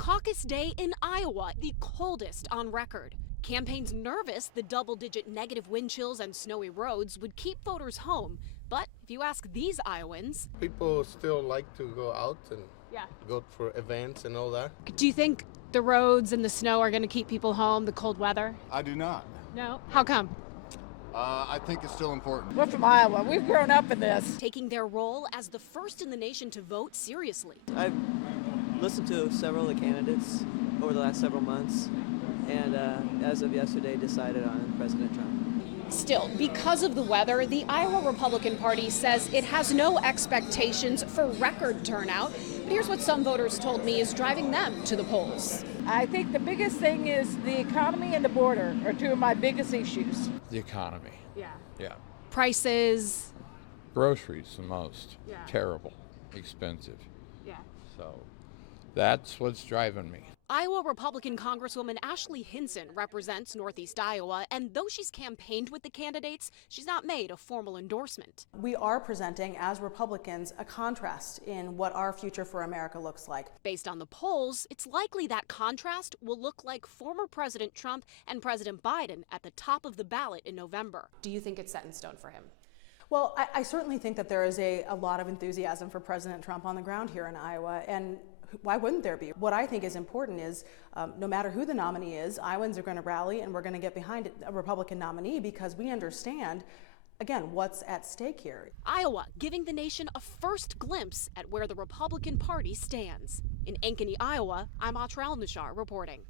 Caucus day in Iowa, the coldest on record. Campaigns nervous the double-digit negative wind chills and snowy roads would keep voters home. But if you ask these Iowans, people still like to go out and go for events and all that. Do you think the roads and the snow are going to keep people home, the cold weather? I do not. No? How come? I think it's still important. We're from Iowa. We've grown up in this. Taking their role as the first in the nation to vote seriously. I've listened to several of the candidates over the last several months, and as of yesterday, decided on President Trump. Still, because of the weather, the Iowa Republican Party says it has no expectations for record turnout. But here's what some voters told me is driving them to the polls. I think the biggest thing is the economy and the border are two of my biggest issues. The economy. Yeah. Prices. Groceries the most. Yeah. Terrible. Expensive. Yeah. So that's what's driving me. Iowa Republican Congresswoman Ashley Hinson represents Northeast Iowa, and though she's campaigned with the candidates, she's not made a formal endorsement. We are presenting, as Republicans, a contrast in what our future for America looks like. Based on the polls, it's likely that contrast will look like former President Trump and President Biden at the top of the ballot in November. Do you think it's set in stone for him? Well, I certainly think that there is a lot of enthusiasm for President Trump on the ground here in Iowa, and why wouldn't there be? What I think is important is no matter who the nominee is, Iowans are going to rally and we're going to get behind a Republican nominee because we understand, again, what's at stake here. Iowa giving the nation a first glimpse at where the Republican Party stands. In Ankeny, Iowa, I'm Atra Al-Nashar reporting.